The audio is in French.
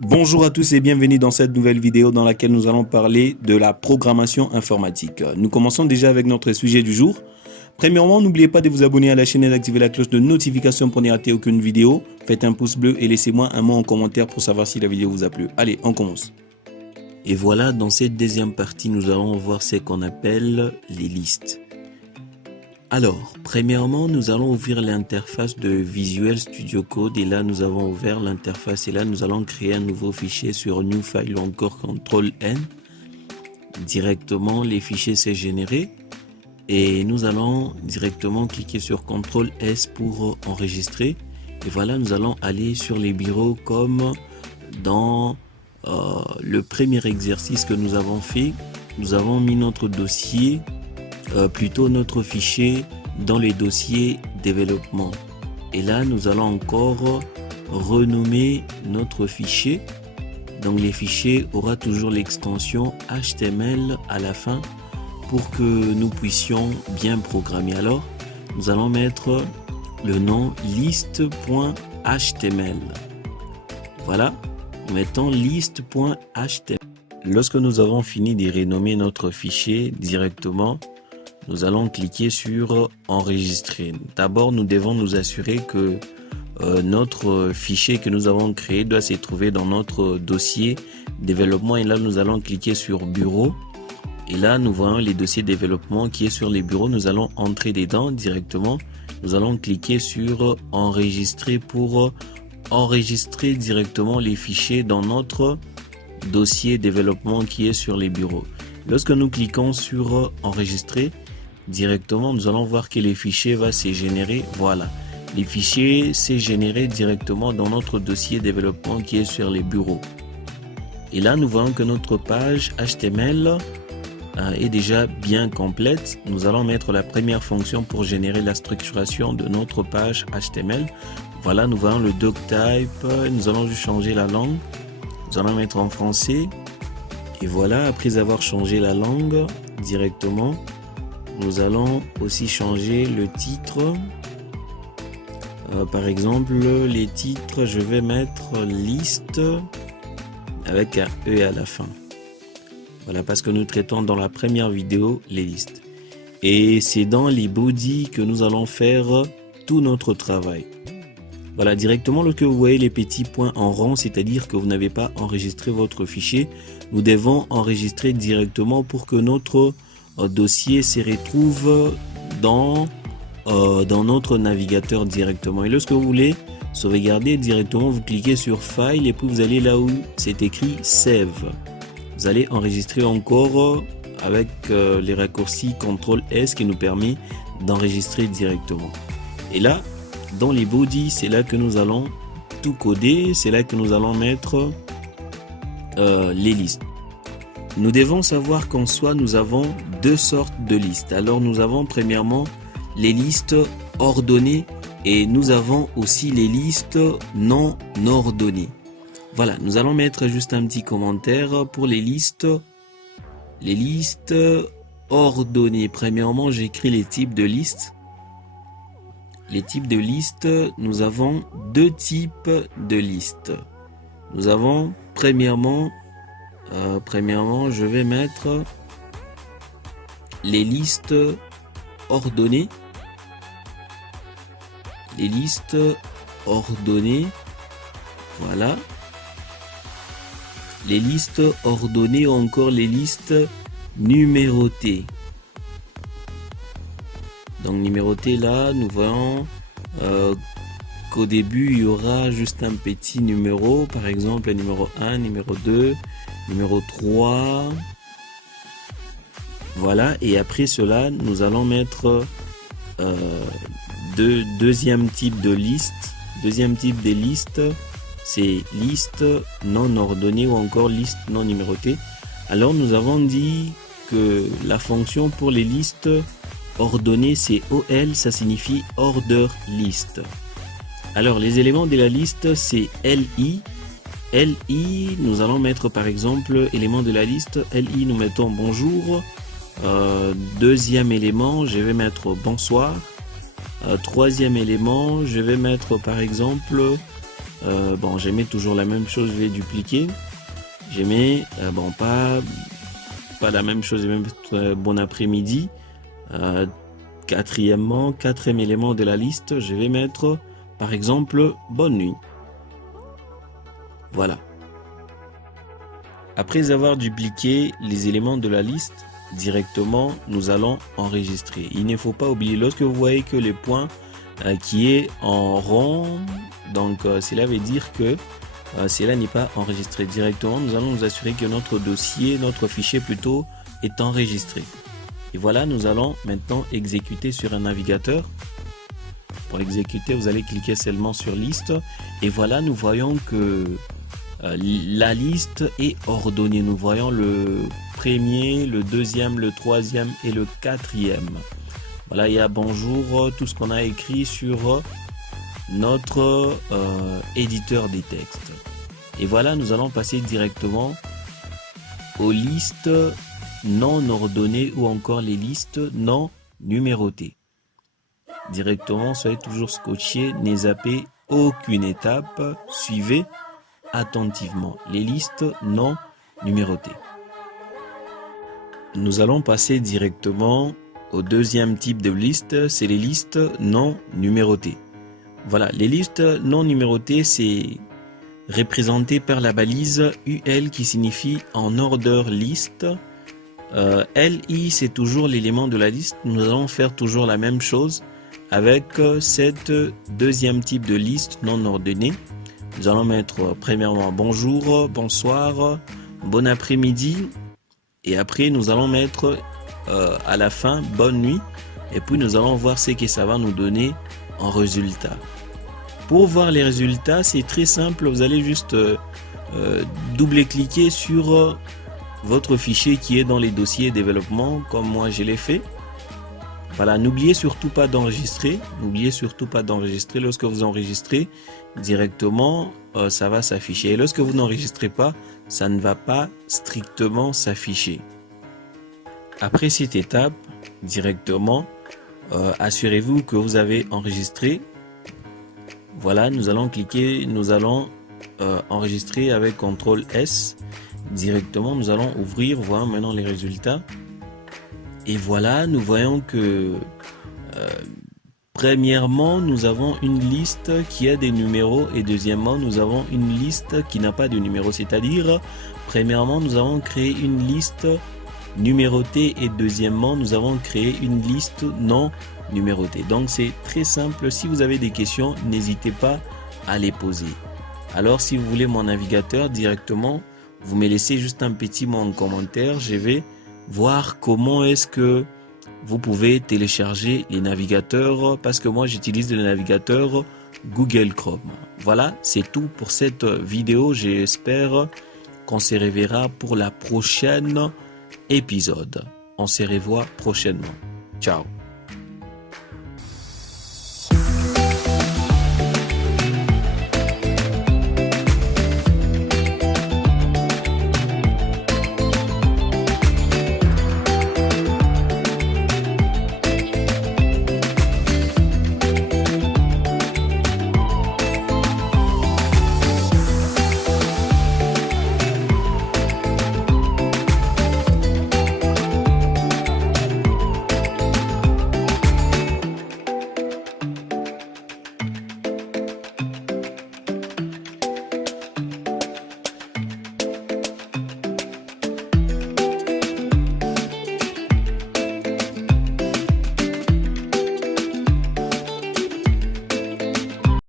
Bonjour à tous et bienvenue dans cette nouvelle vidéo dans laquelle nous allons parler de la programmation informatique. Nous commençons déjà avec notre sujet du jour. Premièrement, n'oubliez pas de vous abonner à la chaîne et d'activer la cloche de notification pour ne rater aucune vidéo. Faites un pouce bleu et laissez-moi un mot en commentaire pour savoir si la vidéo vous a plu. Allez, on commence. Et voilà, dans cette deuxième partie, nous allons voir ce qu'on appelle les listes. Alors, premièrement, nous allons ouvrir l'interface de Visual Studio Code et là, nous avons ouvert l'interface et là, nous allons créer un nouveau fichier sur New File ou encore CTRL-N. Directement, les fichiers s'est généré et nous allons directement cliquer sur CTRL-S pour enregistrer. Et voilà, nous allons aller sur les bureaux comme dans le premier exercice que nous avons fait. Nous avons mis notre dossier plutôt notre fichier dans les dossiers développement et là nous allons encore renommer notre fichier. Donc les fichiers aura toujours l'extension HTML à la fin pour que nous puissions bien programmer. Alors nous allons mettre le nom list.html. Voilà, nous mettons list.html. Lorsque nous avons fini de renommer notre fichier directement, nous allons cliquer sur enregistrer. D'abord, nous devons nous assurer que notre fichier que nous avons créé doit se trouver dans notre dossier développement. Et là, nous allons cliquer sur bureau. Et là, nous voyons les dossiers développement qui est sur les bureaux. Nous allons entrer dedans directement. Nous allons cliquer sur enregistrer pour enregistrer directement les fichiers dans notre dossier développement qui est sur les bureaux. Lorsque nous cliquons sur enregistrer, directement, nous allons voir que les fichiers vont se générer. Voilà, les fichiers s'est généré directement dans notre dossier développement qui est sur les bureaux. Et là, nous voyons que notre page HTML est déjà bien complète. Nous allons mettre la première fonction pour générer la structuration de notre page HTML. Voilà, nous voyons le doctype. Nous allons juste changer la langue. Nous allons mettre en français. Et voilà, après avoir changé la langue directement, nous allons aussi changer le titre. Par exemple, les titres, je vais mettre liste avec un E à la fin. Voilà, parce que nous traitons dans la première vidéo les listes. Et c'est dans les bodies que nous allons faire tout notre travail. Voilà, directement, lorsque vous voyez les petits points en rond, c'est-à-dire que vous n'avez pas enregistré votre fichier, nous devons enregistrer directement pour que notre dossier se retrouve dans notre navigateur directement. Et lorsque vous voulez sauvegarder directement, vous cliquez sur File et puis vous allez là où c'est écrit Save. Vous allez enregistrer encore avec les raccourcis CTRL-S qui nous permet d'enregistrer directement. Et là, dans les bodies, c'est là que nous allons tout coder, c'est là que nous allons mettre les listes. Nous devons savoir qu'en soi, nous avons deux sortes de listes. Alors, nous avons premièrement les listes ordonnées et nous avons aussi les listes non ordonnées. Voilà, nous allons mettre juste un petit commentaire pour les listes. Les listes ordonnées. Premièrement, j'écris les types de listes. Les types de listes, nous avons deux types de listes. Nous avons premièrement, je vais mettre les listes ordonnées. Les listes ordonnées, voilà. Les listes ordonnées ou encore les listes numérotées. Donc numéroté là, nous voyons qu'au début il y aura juste un petit numéro, par exemple numéro 1, numéro 2, numéro 3. Voilà, et après cela, nous allons mettre deuxième type de liste. Deuxième type de liste, c'est liste non ordonnée ou encore liste non numérotée. Alors nous avons dit que la fonction pour les listes ordonnées, c'est OL, ça signifie order list. Alors les éléments de la liste, c'est LI. LI, nous allons mettre par exemple élément de la liste. LI, nous mettons bonjour. Deuxième élément, je vais mettre bonsoir. Troisième élément, je vais mettre par exemple bon, j'aimais toujours la même chose, je vais dupliquer. J'aimais, bon, pas la même chose, je vais mettre bon après-midi. Quatrième élément de la liste, je vais mettre, par exemple, bonne nuit. Voilà. Après avoir dupliqué les éléments de la liste, directement, nous allons enregistrer. Il ne faut pas oublier, lorsque vous voyez que le point qui est en rond, donc cela veut dire que cela n'est pas enregistré directement. Nous allons nous assurer que notre dossier, notre fichier plutôt, est enregistré. Et voilà, nous allons maintenant exécuter sur un navigateur. Pour exécuter, vous allez cliquer seulement sur liste. Et voilà, nous voyons que la liste est ordonnée. Nous voyons le premier, le deuxième, le troisième et le quatrième. Voilà, il y a bonjour, tout ce qu'on a écrit sur notre éditeur des textes. Et voilà, nous allons passer directement aux listes non ordonnées ou encore les listes non numérotées. Directement, soyez toujours scotché, ne zappez aucune étape, suivez attentivement les listes non numérotées. Nous allons passer directement au deuxième type de liste, c'est les listes non numérotées. Voilà, les listes non numérotées, c'est représenté par la balise UL qui signifie en order list. LI, c'est toujours l'élément de la liste. Nous allons faire toujours la même chose avec cette deuxième type de liste non ordonnée. Nous allons mettre premièrement bonjour, bonsoir, bon après-midi. Et après, nous allons mettre à la fin bonne nuit. Et puis, nous allons voir ce que ça va nous donner en résultat. Pour voir les résultats, c'est très simple. Vous allez juste double-cliquer sur votre fichier qui est dans les dossiers développement, comme moi je l'ai fait. Voilà, n'oubliez surtout pas d'enregistrer. N'oubliez surtout pas d'enregistrer. Lorsque vous enregistrez directement, ça va s'afficher. Et lorsque vous n'enregistrez pas, ça ne va pas strictement s'afficher. Après cette étape, directement, assurez-vous que vous avez enregistré. Voilà, nous allons cliquer, nous allons enregistrer avec CTRL S. Directement, nous allons ouvrir, voir maintenant les résultats. Et voilà, nous voyons que premièrement, nous avons une liste qui a des numéros et deuxièmement, nous avons une liste qui n'a pas de numéros. C'est-à-dire, premièrement, nous avons créé une liste numérotée et deuxièmement, nous avons créé une liste non numérotée. Donc, c'est très simple. Si vous avez des questions, n'hésitez pas à les poser. Alors, si vous voulez mon navigateur directement, vous me laissez juste un petit mot en commentaire. Je vais voir comment est-ce que vous pouvez télécharger les navigateurs parce que moi j'utilise le navigateur Google Chrome. Voilà, c'est tout pour cette vidéo. J'espère qu'on se reverra pour la prochaine épisode. On se revoit prochainement. Ciao.